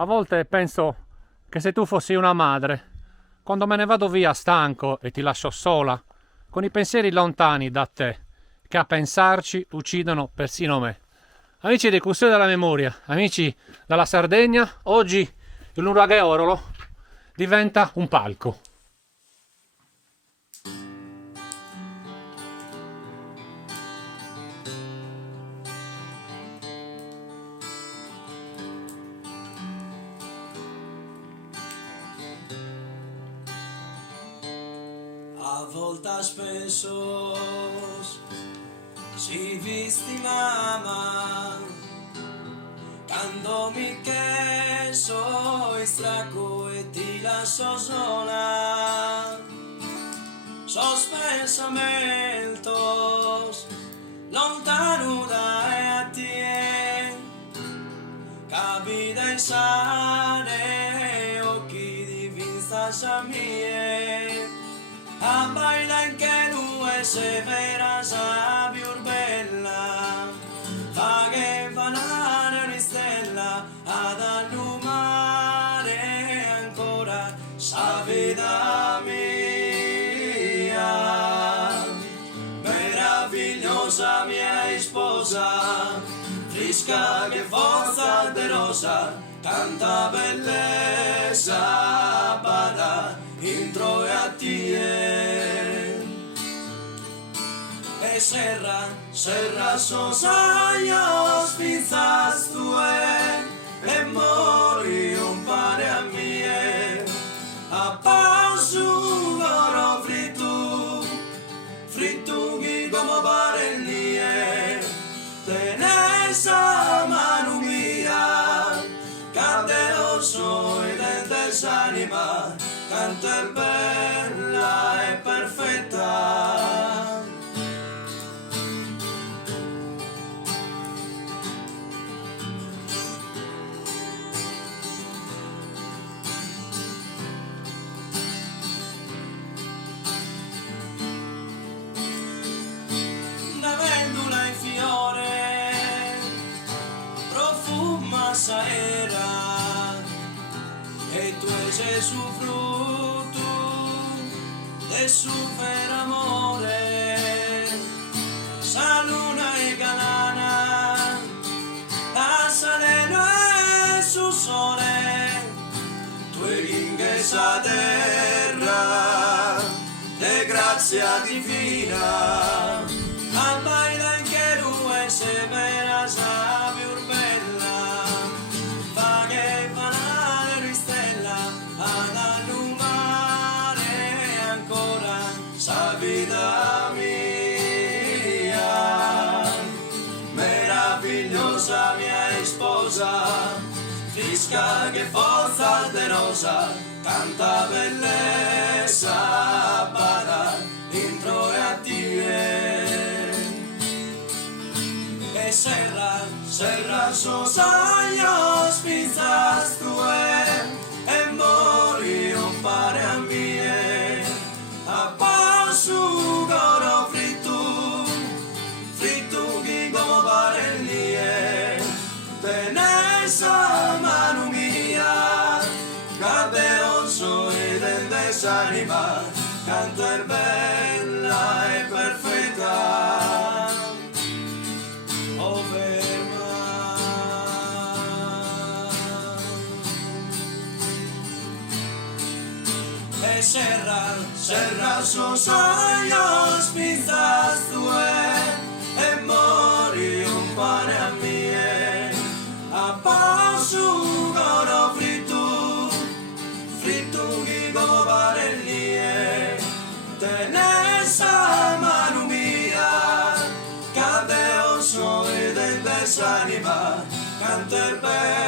A volte penso che se tu fossi una madre, quando me ne vado via stanco e ti lascio sola, con i pensieri lontani da te, che a pensarci uccidono persino me. Amici di Custodia della Memoria, amici dalla Sardegna, oggi il nuraghe Orolo diventa un palco. A voltas pensos si visti mama cando mi queso straco e ti lascio sola. Sos pensamentos lontano da te, capita in sane occhi di vista a mie. A baila anche due severa sa più bella, fa che vanare una stella ad allumare ancora sa vita mia. Meravigliosa mia sposa, fresca che forza de rosa, tanta bellezza bada intro a tie. E serra sos años pisas tue e mori un pane a mie. A pasu loro frittu chi come pare nie. Tenés a mano mia, candeloso e dentes anima, tanto è bella e perfetta. Una vendula in fiore profuma saera e tu sei su frutto de su per amore. Sa luna e galana, la saleno e su sole, tue ringhesa terra de grazia divina. Al baile anche due severa sa più bella, fa che vanare ristella ad allumare ancora sa vita mia. Meravigliosa mia sposa, fresca che forza de rosa, tanta bellezza bada intro a tie. E serra sos años pisas tue e mori un pare a mie. A pasu goro frittu chi come pare nie. Tenés a mano mia, cadeoso e dentes anima, canto è bella e perfetta. Oh ferma, e serra sos años pisas tue e mori un pane a mie. A pasu goro frittu chi come pare nie. Tenés a mano mia, cadeoso e dentes anima, canto è bella